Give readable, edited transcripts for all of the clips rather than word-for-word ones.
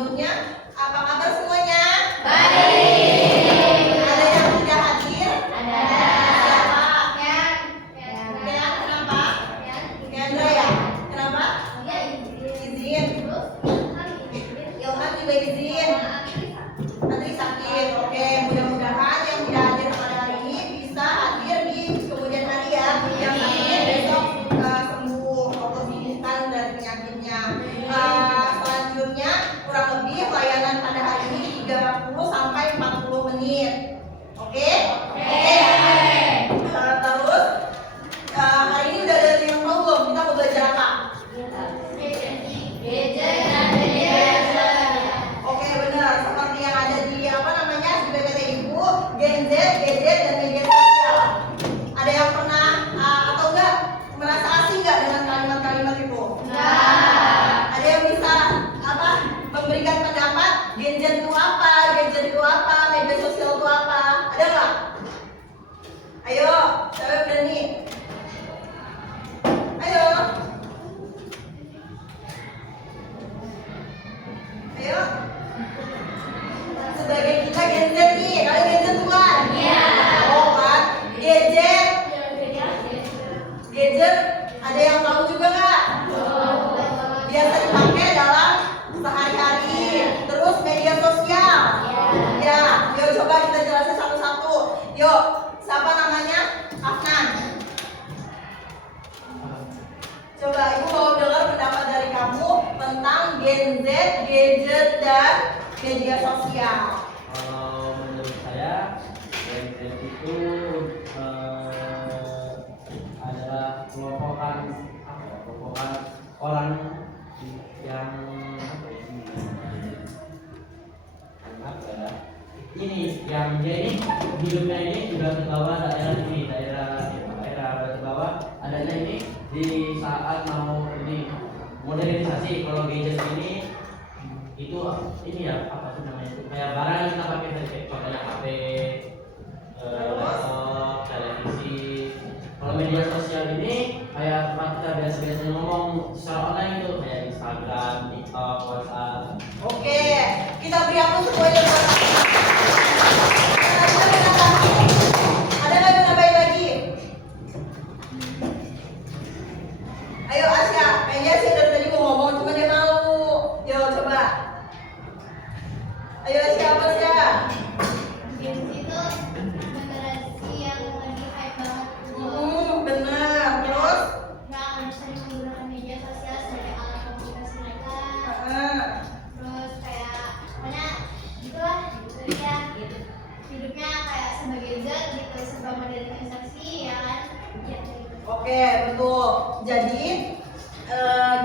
selanjutnya, apa kabar semuanya? Baik. Ada yang tidak hadir? Ada. Siapa? Kian. Kian, kenapa? Kiandra ya? Kenapa? Izin. Ilham juga izin. Andri sakit. Oke, mudah-mudahan yang tidak hadir pada hari ini bisa hadir di kemudian hari ya. Yang sakit besok sembuh atau disembuhkan dari penyakitnya. Selanjutnya kurang lebih layanan pada hari ini 30 sampai 40 menit. Oke? Oke. Terus hari ini udah ada yang tahu belum kita mau belajar apa? Oke, benar. Seperti yang ada di apa namanya di PPT Ibu, Gen Z, gadget dan media sosial. Ada yang pernah atau enggak merasa asing enggak dengan kalimat-kalimat itu? Ada yang bisa apa? Memberikan pendapat gadget itu apa? Gadget itu apa? Media sosial itu apa? Ada nggak? Ayo, siapa yang berani? Ayo. Ayo. Sebagai kita Gen Z nih, kalian Gen Z bukan? Iya. Oh kan? Gadget, gadget, ada yang tahu juga nggak? Biasa dipakai dalam sehari-hari. Terus media sosial. Ya, yuk coba kita jelasin satu-satu. Yuk, siapa namanya? Afnan. Coba ibu mau dengar pendapat dari kamu tentang Gen Z, gadget dan media sosial. Kalau menurut saya Gen Z itu adalah kelompokan kelompokan orang yang ini yang dia ini hidupnya ini juga terbawa daerah ini daerah terbawa adanya ini di saat mau ini modernisasi. Kalau gadget ini itu ini ya apa sih namanya itu kayak barang yang kita pakai dari contohnya HP, laptop, televisi. Kalau media sosial ini kayak tempat kita biasa-biasanya ngomong secara online itu kayak Instagram, TikTok, WhatsApp. Oke, kita beri aplaus semuanya. Ada lagi nambahin lagi? Ayo Asya, kayaknya sih dari tadi mau ngomong cuma dia malu. Yo coba. Ayo Asya, apa Asya? Benar. Terus? Oke, betul. Jadi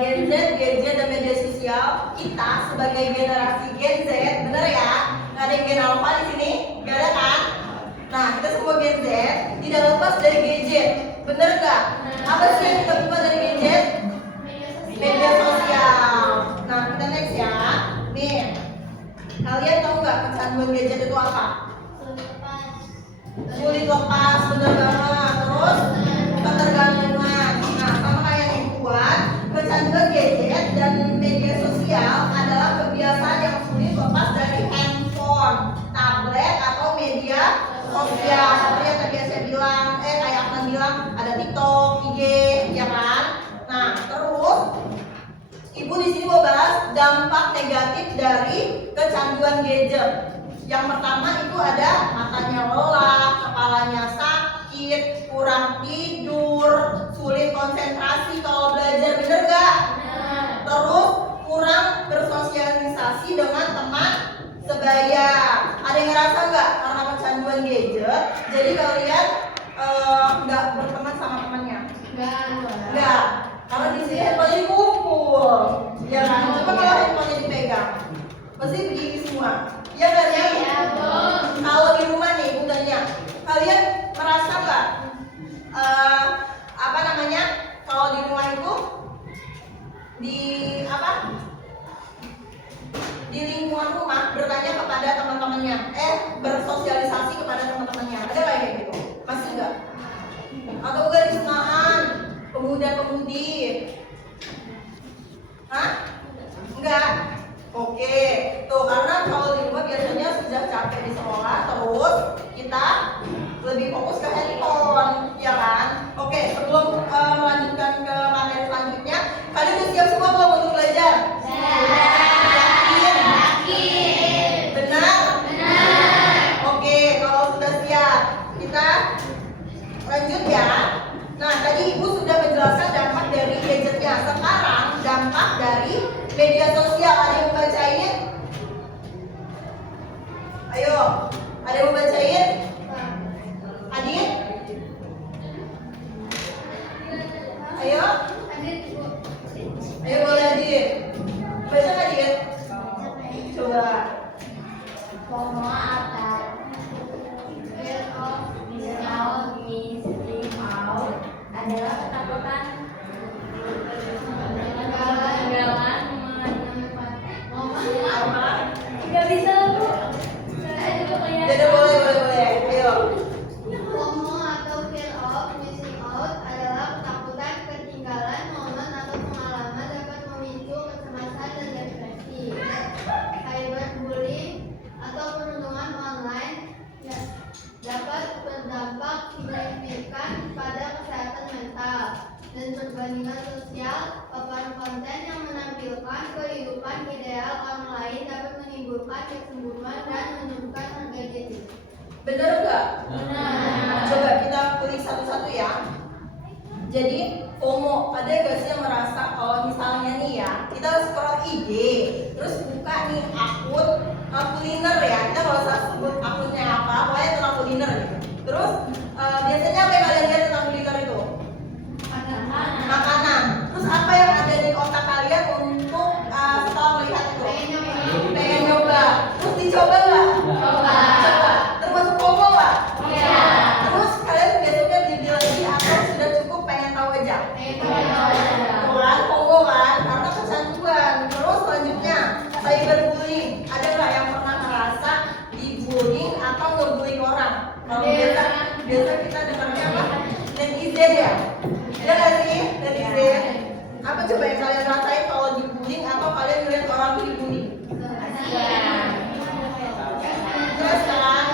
Gen Z, gadget dan media sosial, kita sebagai generasi Gen Z, benar ya? Nggak ada yang Gen Alpha di sini, nggak ada kan? Nah, kita semua Gen Z tidak lepas dari gadget, benar nggak? Apa sih yang kita buka dari gadget? Media sosial. Nah, kita next ya. Nih, kalian tahu nggak kecanduan gadget itu apa? Sulit lepas, bener banget. Terus ketergantungan. Nah, sama kayak yang buat kecanduan gadget dan media sosial adalah kebiasaan yang sulit lepas dari handphone, tablet atau media sosial. Seperti yang tadi saya bilang, kayak Aknan bilang ada TikTok, IG, ya kan? Nah, terus Ibu di sini mau bahas dampak negatif dari kecanduan gadget. Yang pertama itu ada matanya lelah, kepalanya sakit, kurang tidur, sulit konsentrasi kalau belajar, bener gak? Terus kurang bersosialisasi dengan teman sebaya. Ada yang ngerasa nggak karena kecanduan gadget? Jadi kalian nggak berteman sama temannya? Nggak. Karena di sini handphonenya dikumpul, ya kan? Coba kalau handphonenya dipegang, pasti begini semua. Ya kan ya? Kalau di rumah nih, Ibu tanya, kalian merasa nggak apa namanya? Kalau di rumah itu di apa? Di lingkungan rumah bertanya kepada teman-temannya, bersosialisasi kepada teman-temannya. Ada kayak gitu? Masih nggak? Atau enggak di sekolahan, pemuda-pemudi? Hah? Enggak? Oke. capek di sekolah, terus kita lebih fokus ke handphone, ya kan? Oke, sebelum melanjutkan ke materi selanjutnya, kalian udah siap semua belum untuk belajar? Yakin? Benar? Oke, kalau sudah siap, kita lanjut ya. Nah, tadi Ibu sudah menjelaskan dampak dari gadgetnya. Sekarang dampak dari media sosial. Ada yang bacain? Ayo, ada yang bacain? Adit? Ayo? Ayo boleh Adit. Baca nggak Adit? Coba. FOMO atau fear of missing out adalah ketakutan ketinggalan Apa? nggak bisa Bu. Saya juga kelihatan. Jadi boleh. Ayo. FOMO atau fear of missing out adalah ketakutan ketinggalan momen atau pengalaman dapat memicu kecemasan dan depresi. Cyberbullying atau perundungan online dapat berdampak signifikan pada kesehatan mental dan perbandingan sosial. Paparan konten yang menampilkan kehidupan ideal orang lain dapat menimbulkan kecemburuan dan menurunkan harga diri. Bener nggak? Benar. Coba kita kulik satu-satu ya. Jadi FOMO, ada gak sih yang merasa kalau misalnya nih ya, kita scroll IG, terus buka nih akun kuliner ya, kita nggak usah sebut akunnya apa, pokoknya tentang kuliner gitu. Terus biasanya apa yang kalian lihat tentang kuliner itu? Makanan. Terus apa yang ada di otak kalian untuk setelah melihat itu? Pengen nyoba. Terus dicoba nggak? Coba. Termasuk FOMO nggak? Terus kalian biasanya beli lagi atau sudah cukup pengen tahu aja? Kan, FOMO kan? Karena kecanduan. Terus selanjutnya cyberbullying. Ada nggak yang pernah merasa dibullying atau ngebullying orang? Kalau biasa kita dengarnya apa? Netizen ya? Ya nggak sih? Netizen. Apa coba yang kalian rasain kalau dibullying atau kalian melihat orang dibullying? Terus kan?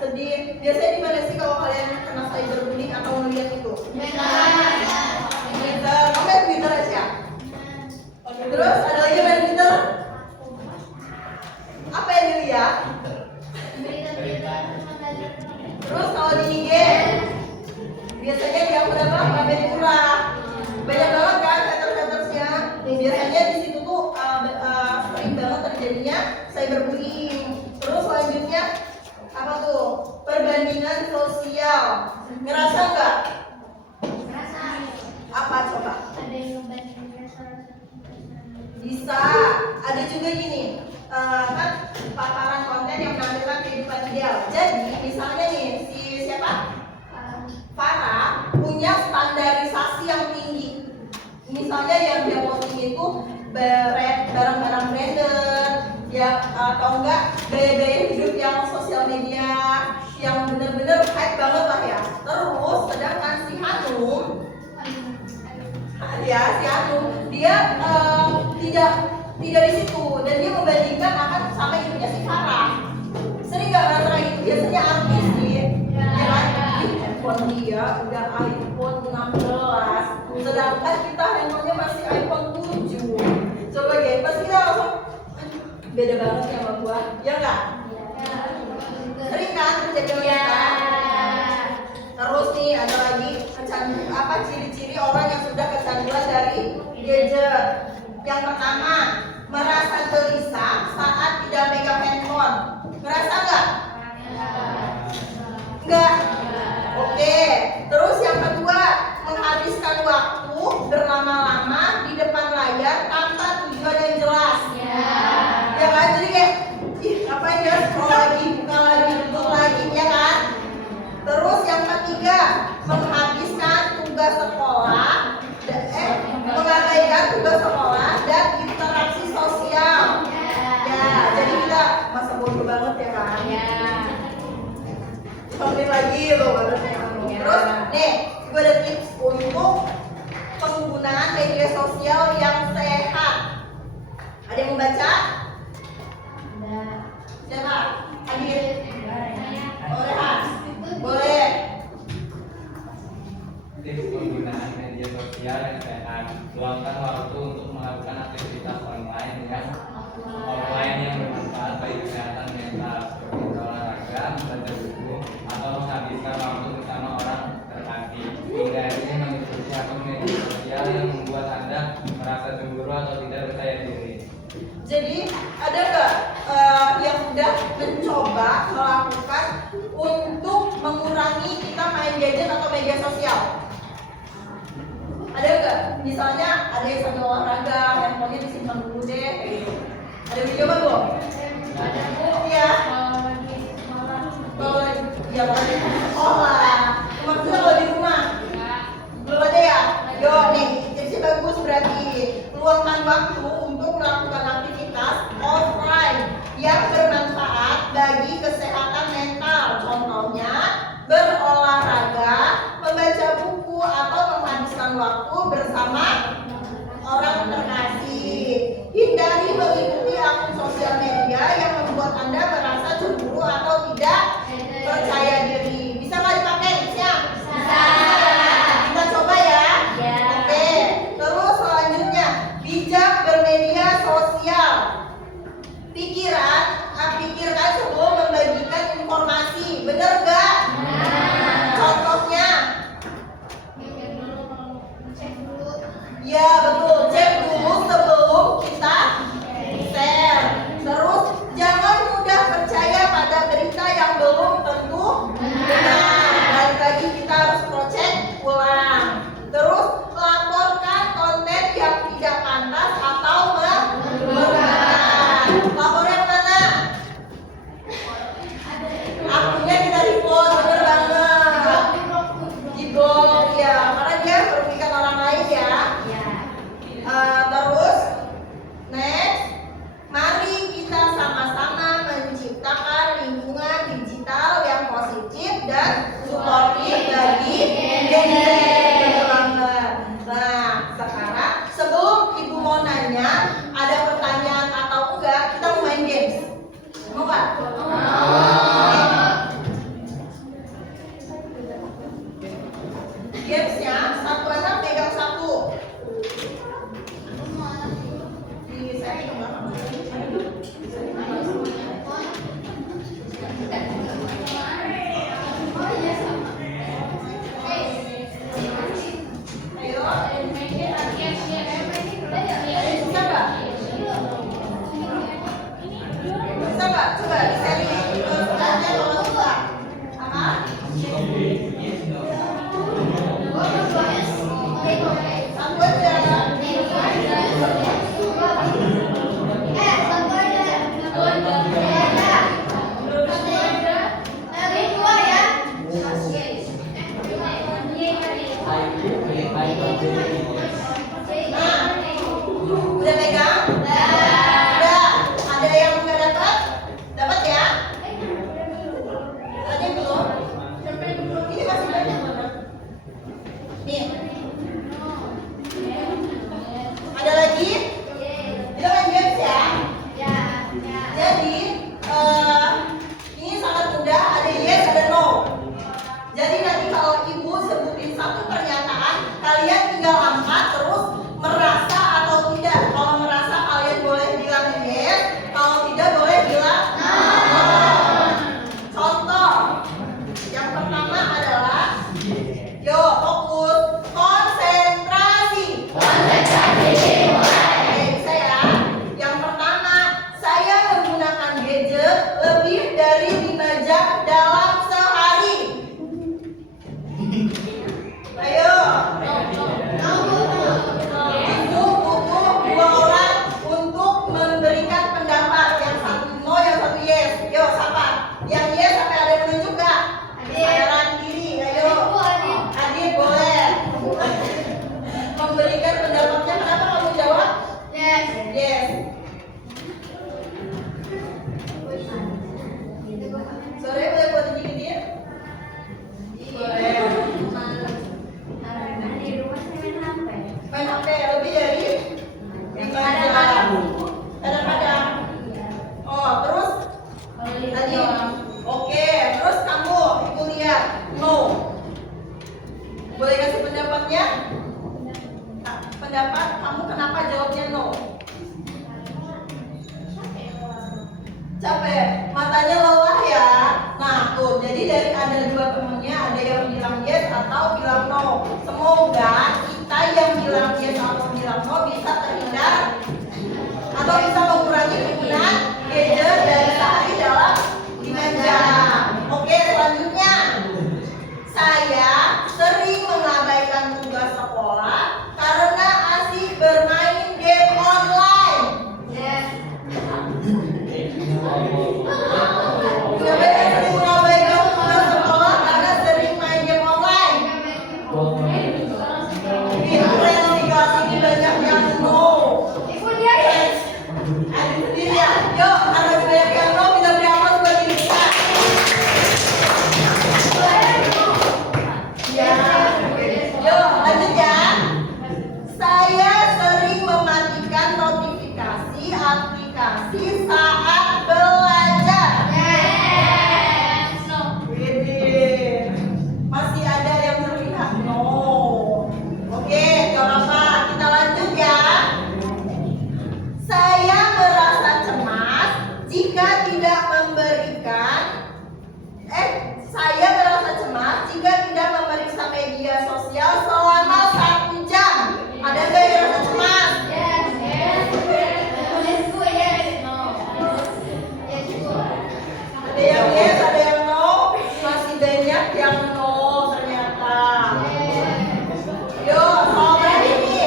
Sedih. Biasanya di mana sih kalau kalian kena cyberbullying atau melihat itu? Twitter. Kamu main Twitter aja? Oke, terus ada lagi main Twitter? Apa yang dilihat? Terus kalau di IG, biasanya di akun apa? Ramen murah. Banyak banget kan haters-hatersnya. Biasanya di situ tuh sering banget terjadinya cyberbullying. Terus selanjutnya apa tuh? Perbandingan sosial. Ngerasa nggak? Apa coba? Bisa. Ada juga gini. Kan paparan konten yang menampilkan kehidupan ideal. Jadi misalnya nih si siapa? Farah punya standarisasi yang tinggi. Misalnya yang dia posting itu barang-barang branded, ya atau enggak gaya-gaya hidup yang sosial media yang bener-bener hype banget lah ya. Terus sedangkan si Hanum, dia tidak di situ dan dia membandingkan akan sama hidupnya si Farah. Sering nggak ngerasain? Biasanya artis sih, ya kan? Handphone dia udah iPhone 16, sedangkan kita handphonenya masih iPhone 7. Coba guys, pasti kita langsung beda banget ya sama gua, ya nggak? Sering kan terjadi sama kita? Terus nih ada lagi ciri-ciri orang yang sudah kecanduan dari gadget. Yang pertama, merasa gelisah saat tidak megang handphone. Ngerasa nggak? Enggak. Oke. Terus yang kedua, menghabiskan waktu berlama-lama di depan layar tanpa tujuan yang jelas. Ya kan? Jadi kayak, ngapain ya? Scroll lagi, buka lagi, tutup lagi, ya kan? Terus yang ketiga, menghabiskan tugas sekolah, mengabaikan tugas sekolah dan interaksi sosial. Ya, jadi kita masa bodoh banget ya kan? Sampai lagi loh batasnya. Terus, nih, gue ada tips untuk penggunaan media sosial yang sehat. Ada yang mau baca? Siapa? Adit. Ada nggak yang udah mencoba melakukan untuk mengurangi kita main gadget atau media sosial? Ada nggak? Misalnya ada yang sambil olahraga, handphonenya disimpan dulu deh, kayak gitu. Ada yang coba belum? Ada Iya. Kalau ya kalau di sekolah, maksudnya kalau di rumah belum ada ya? Yo nih, tipsnya bagus berarti. Luangkan waktu untuk melakukan aktivitas offline yang bermanfaat bagi kesehatan mental. Contohnya berolahraga, membaca buku, atau menghabiskan waktu bersama orang terkasih. Hindari mengikuti akun sosial media yang membuat Anda merasa cemburu atau tidak percaya diri. Bisa nggak dipakai tipsnya? Bisa. Kita coba ya. Ya. Oke. Terus selanjutnya, bijak bermedia sosial. Pikirkan sebelum membagikan informasi. Bener nggak? Contohnya? Ya betul. Cek dulu sebelum kita share. Terus jangan mudah percaya pada berita yang belum tentu benar. Balik lagi kita harus cross-check ulang. Terus laporkan konten yang tidak pantas atau merugikan. Lapor yang mana? Akunnya kita report, bener banget. Di blog ya, karena dia merugikan orang lain ya. Terus next, mari kita sama-sama menciptakan lingkungan digital yang positif dan suportif bagi gadget. Bener banget. Nah, sekarang sebelum ibu mau nanya, ada pertanyaan atau enggak, kita mau main games. Mau nggak? Gamesnya satu anak pegang satu. Di saya pegang belakang. Ayo. Bisa nggak? Bisa nggak? Coba di seri tanya kalau bisa. Apa? Satu aja. Udah pegang? Udah. Ada yang nggak dapat? Dapat ya? Ada yang belum? Ini masih banyak mana? Nih. Ada lagi? Kita main games ya. Jadi ini sangat mudah. Ada yes, ada no. Jadi nanti kalau ibu sebutin satu pernyataan, kalian tinggal angkat terus merasa atau tidak. Kalau merasa kalian boleh bilang yes, kalau tidak boleh bilang no. Contoh, yang pertama adalah, yo fokus, konsentrasi. Oke, bisa ya. Yang pertama, saya menggunakan gadget lebih dari 5 jam dalam sehari. Ayo. Ibu butuh 2 orang untuk memberikan pendapat. Yang satu no, yang satu yes. Yo, siapa? Yang yes sampai ada yang menunjuk nggak? Kanan kiri, ayo. Adit boleh. Memberikan pendapatnya, kenapa kamu jawab? Yes. Sore boleh buat dikit-dikit? Boleh. Main HP lebih dari 5 jam. Kadang-kadang. Oh, terus tadi. Oke, terus kamu ibu lihat no. Boleh kasih pendapatnya? Pendapat kamu kenapa jawabnya no? Capek, matanya lelah ya. Nah tuh, jadi dari ada 2 temennya, ada yang bilang yes atau bilang no. Semoga kita yang bilang yes atau bilang no bisa terhindar atau bisa mengurangi penggunaan Siapa yang sering mengabaikan tugas sekolah karena sering main game online? Pinterest di kelas ini banyak yang no. Ibu dia ya. Adik sendiri ya. Yuk, karena banyak yang no, kita beri aplaus buat diri kita. Ya. Yuk, lanjut ya. Saya sering mematikan notifikasi aplikasi saat belajar. Widih. Masih ada yang terlihat no. Oke, gak apa-apa. Kita lanjut ya. Saya merasa cemas jika tidak memberikan saya merasa cemas jika tidak memeriksa media sosial selama 1 jam. Ada nggak yang merasa cemas? Ada yang yes, ada yang no. Masih banyak yang no ternyata. Yuk, soal ini.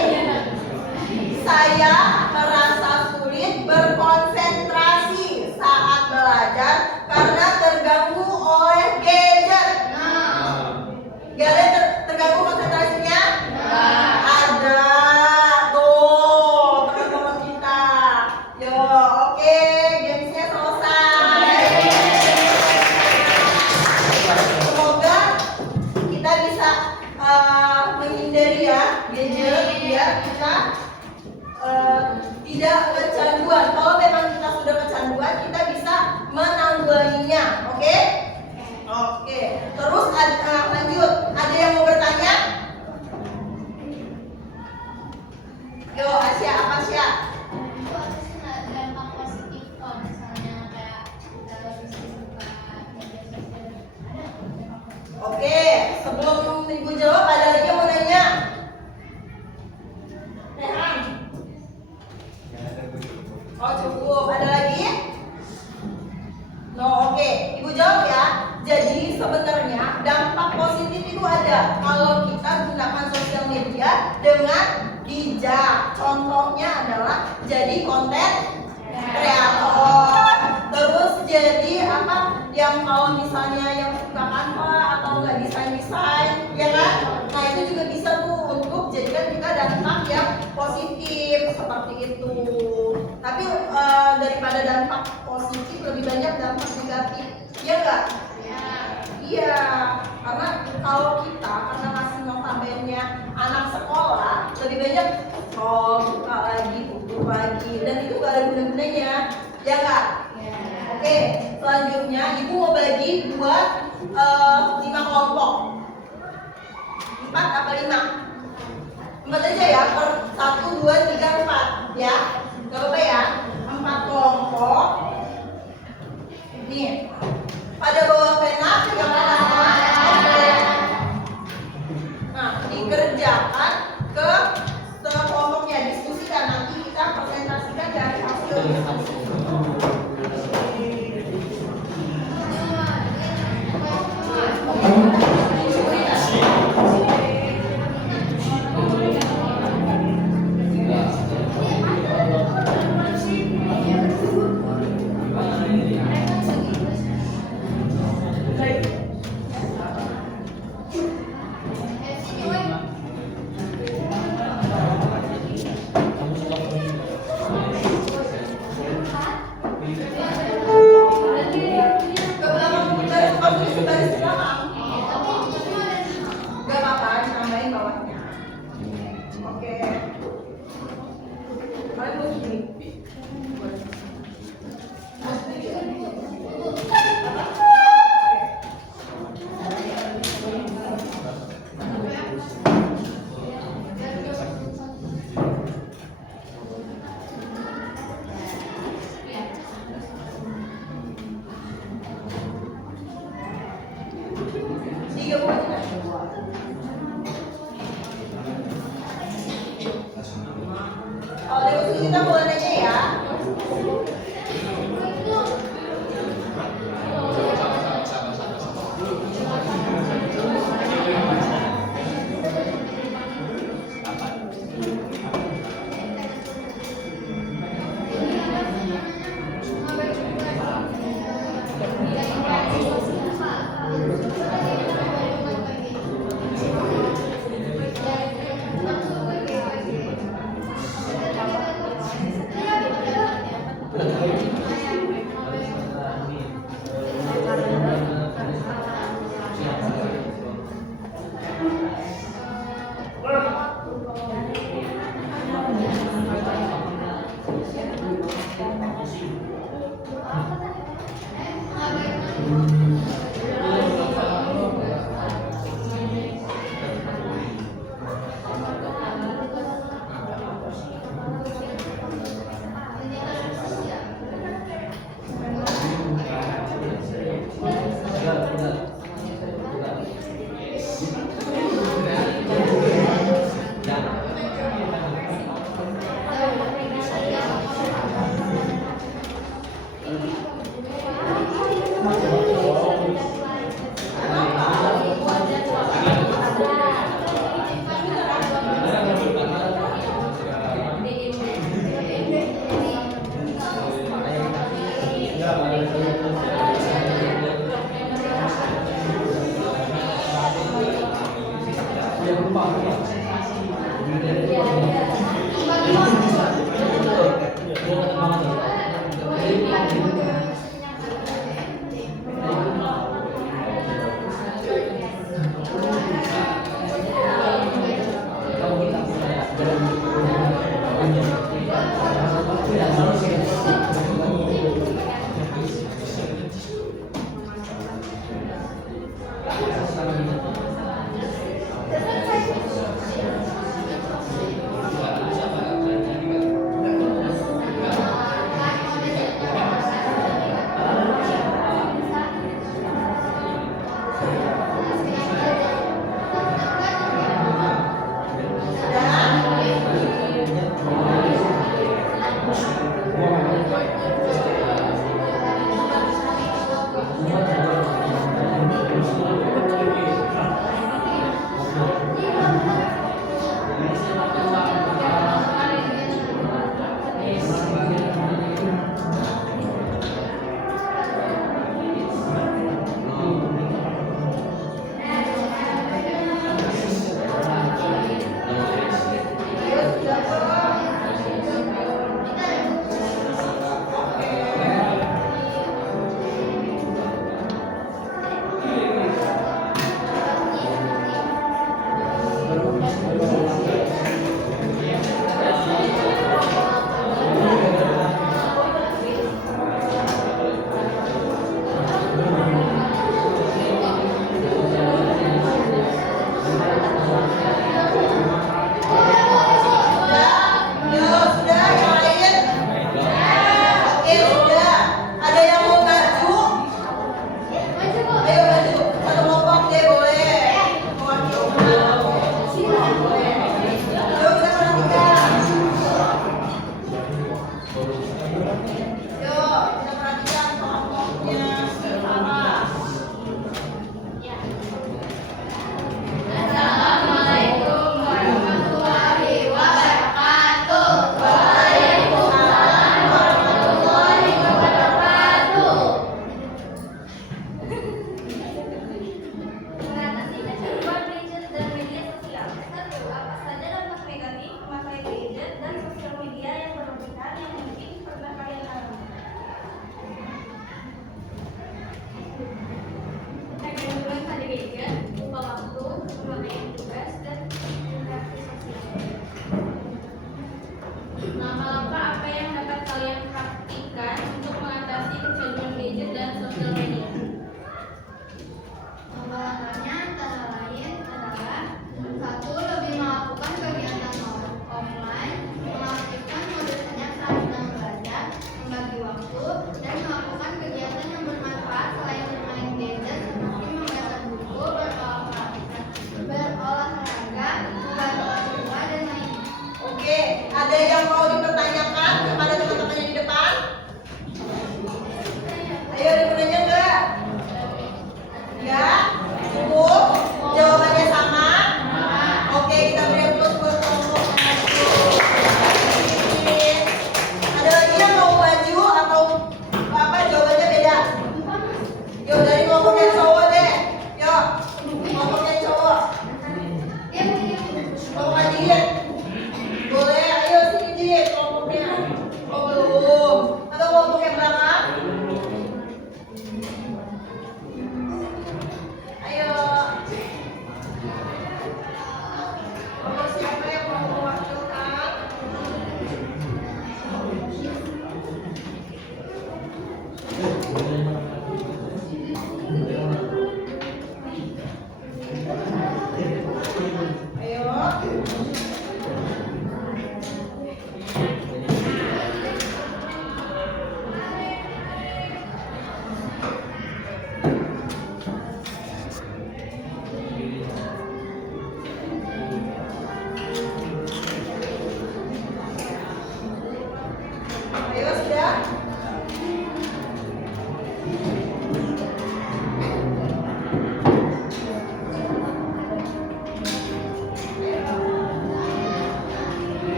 Saya merasa sulit berkonsentrasi saat belajar karena terganggu oleh gadget. Gak ada terganggu konsentrasinya? Ada. Tuh, teman-teman kita. Yo, oke, gamesnya selesai. Semoga kita bisa menghindari ya gadget biar kita tidak kecanduan. Kalau memang kita sudah kecanduan, kita bisa menanggulanginya. Oke? Oke. Terus lanjut. Ada yang mau bertanya? Yo, Asia, apa Asia? Oke, sebelum Ibu jawab, ada lagi yang mau nanya? Rehan? Oh cukup, ada lagi? No, oke. Ibu jawab ya. Jadi sebenarnya dampak positif itu ada kalau kita gunakan sosial media dengan bijak. Contohnya adalah jadi konten kreator. Terus jadi apa? Yang kalau misalnya yang suka Canva atau nggak desain, ya kan? Nah itu juga bisa tuh untuk jadikan kita dampak yang positif seperti itu. Tapi daripada dampak positif lebih banyak dampak negatif, ya nggak? Iya, karena kalau kita karena masih notabene anak sekolah lebih banyak buka lagi, tutup lagi, dan itu nggak ada guna-gunanya, ya nggak? Oke, selanjutnya ibu mau bagi buat 5 kelompok. 4 apa 5? 4 aja ya, per 1, 2, 3, 4 ya. Gak apa-apa ya, 4 kelompok. Nih, pada bawa pena, pegang pena. Nah, dikerjakan ke kelompoknya, diskusikan, nanti kita presentasikan dari hasil diskusi.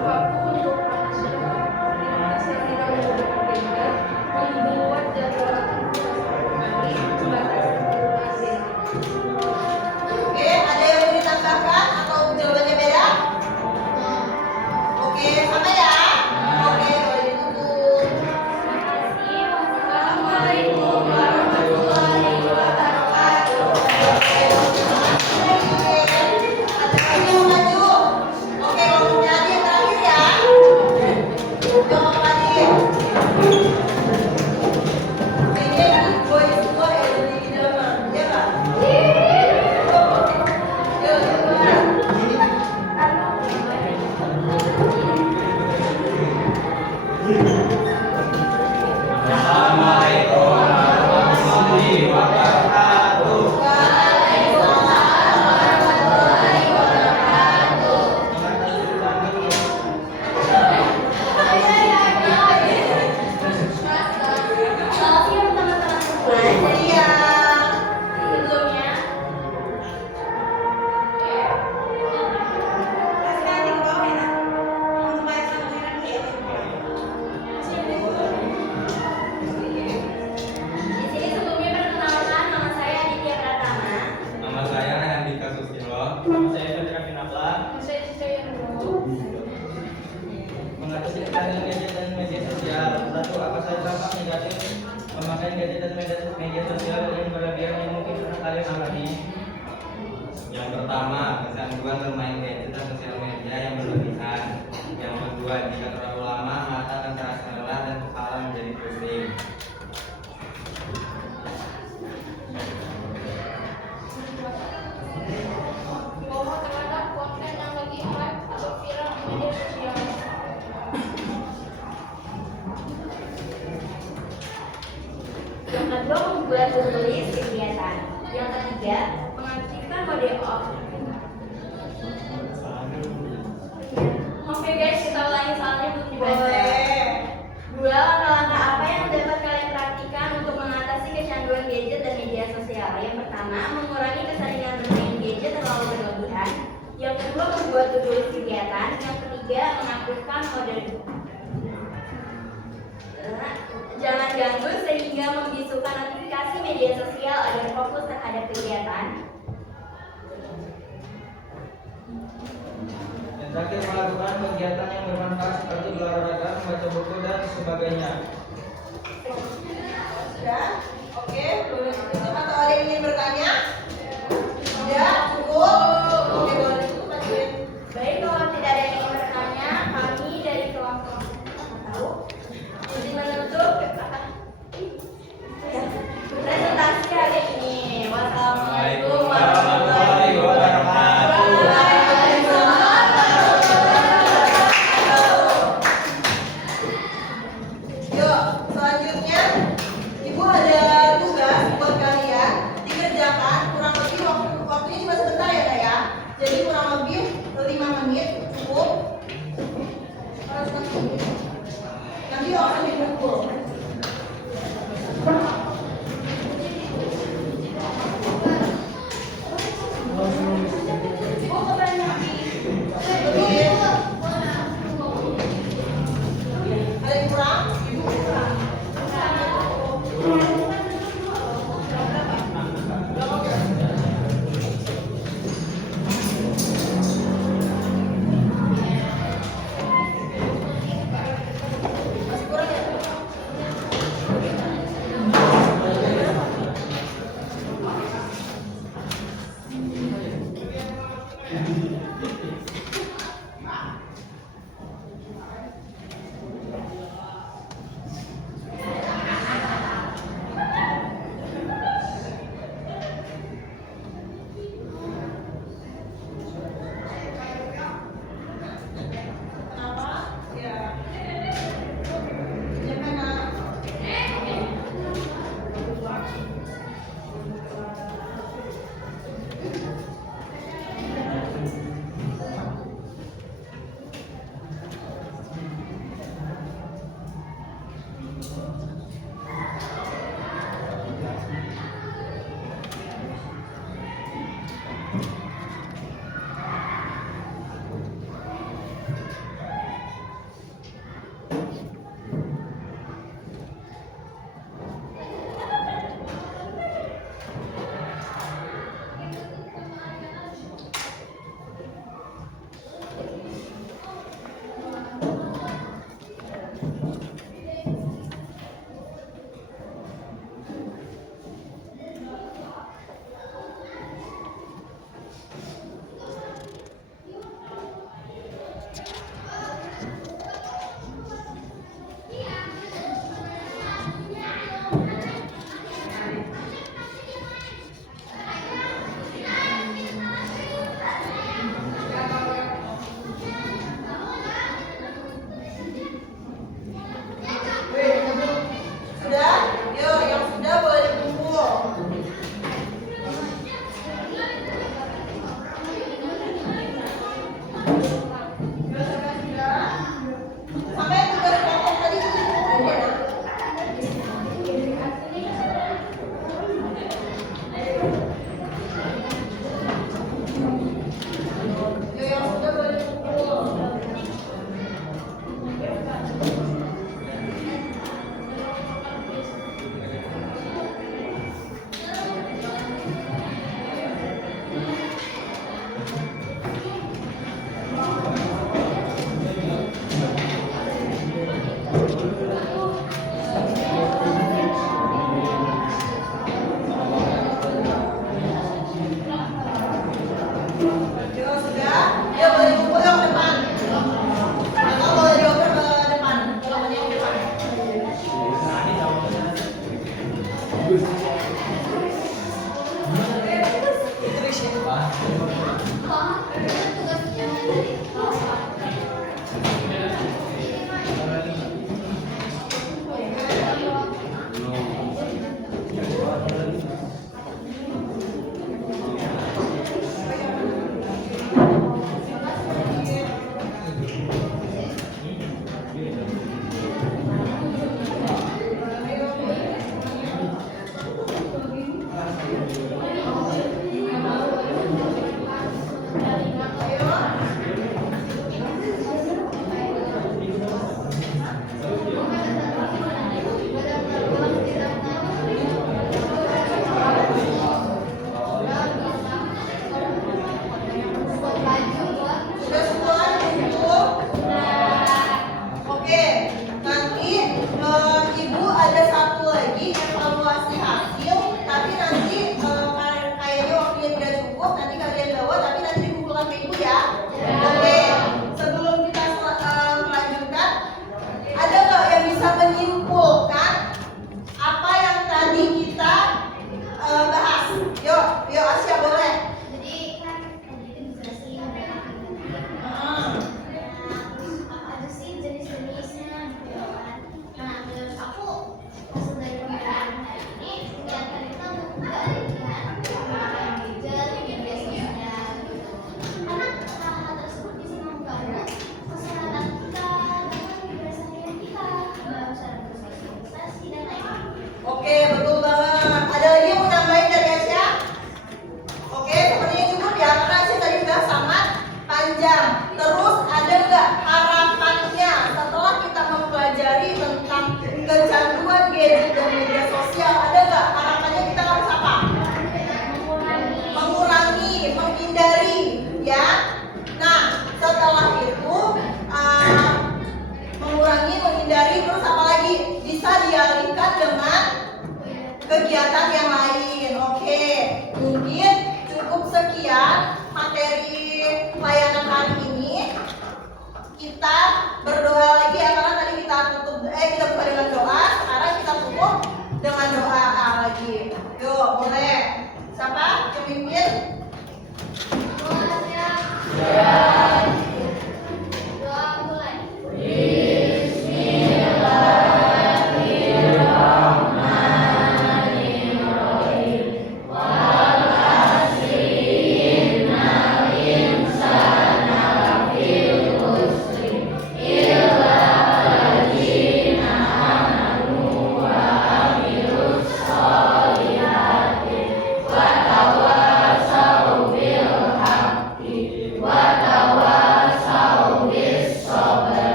waktu untuk aktivitas yang tidak menggunakan gadget, membuat jadwal aktivitas sehari-hari membatasi durasi. Oke, ada yang mau ditambahkan atau jawabannya beda? Oke, sama ya. Oke, boleh ditutup. Assalamualaikum warahmatullahi wabarakatuh. Oke, ada lagi yang maju. Oke, kelompoknya Adi yang terakhir ya. Kelompok Adi. Kayaknya ini boy semua ya dari idaman, ya kan? Yuk, coba. Assalamualaikum warahmatullahi wabarakatuh. Iya. Nama saya Andika Susilo. Saya Fitra Pinapla. Mengatasi kecanduan gadget dan media sosial. Satu, apa saja dampak negatif memakai gadget dan media sosial yang berlebihan yang mungkin pernah kalian alami? Yang pertama, kecanduan bermain gadget dan sosial media yang berlebihan. Yang kedua, jika terlalu lama, mata akan terasa lelah dan kepala menjadi pusing. Bahwa terhadap konten yang lagi hype atau viral di media sosial. Yang kedua, membuat tulis kegiatan. Yang ketiga, mengaktifkan mode off. Oke guys, kita ulangi soalnya belum dibaca. Boleh. Dua, langkah-langkah apa yang dapat kalian praktikkan untuk mengatasi kecanduan gadget dan media sosial? Yang pertama, mengurangi keseringan bermain gadget terlalu berlebihan. Yang kedua, membuat tulis kegiatan. Yang ketiga, mengaktifkan mode jangan ganggu sehingga membisukan notifikasi media sosial agar fokus terhadap kegiatan. Yang terakhir, melakukan kegiatan yang bermanfaat seperti berolahraga, membaca buku dan sebagainya. Sudah? Oke, boleh ditutup atau ada yang ingin bertanya? Sudah? Cukup? Oke, boleh ditutup lanjut. Baik, kalau tidak ada yang ingin bertanya, kami dari kelompok tahu izin menutup presentasi hari ini. Wassalamualaikum warahmatullahi wabarakatuh. Yuk, selanjutnya Ibu ada tugas buat kalian dikerjakan kurang lebih waktunya cuma sebentar ya Kak ya. Jadi kurang lebih 5 menit cukup. Nanti akan dipukul. Ada yang kurang? Ibu kurang. Masih kurang ya? Kenapa? Ya. Jangan nak.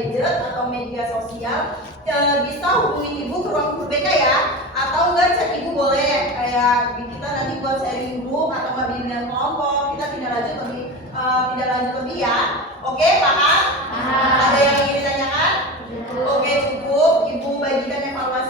gadget atau media sosial, bisa hubungi ibu ke ruang guru BK ya, atau enggak chat ibu boleh, kayak kita nanti buat sharing grup atau nggak bimbingan kelompok, kita tidak lanjut lebih ya. Oke, paham? Ada yang ingin ditanyakan? Oke, cukup. Ibu bagikan evaluasi